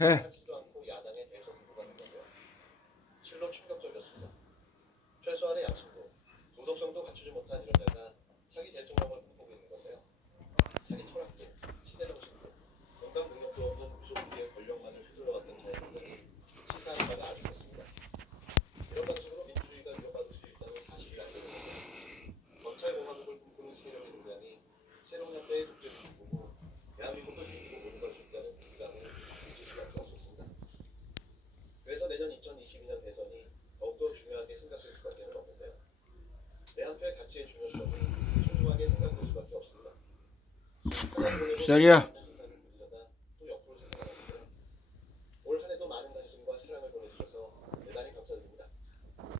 해. 하지도 않고 야당의 대선 후보가 된 건데요. 실로 충격적이었습니다. 최소한의 양심도 도덕성도 갖추지 못한 이런 자가 자기 대통령을 꿈꾸고 있는 건데요. 자기 철학도 시대 정신도 공감 능력도 없는 무소불위의 권력만을 휘둘러왔던 자들이 치사한 바가 아주 컸습니다. 이런 방식으로 민주주의가 위협받을 수 있다는 사실을 알게 됐는데 검찰공화국을 꿈꾸는 세력의 등장이 새로운 현대의 독재를 꿈꾸고 대한민국을 뒤집어 보는 걸 줬다는 비관을 잊을 수밖에 없었습니다. 그래서 내년 2022년 대선이 더욱더 중요하게 생각될 수밖에 없는데요. 내 한 표의 가치의 중요성이 소중하게 생각될 수밖에 없습니다. 기다려.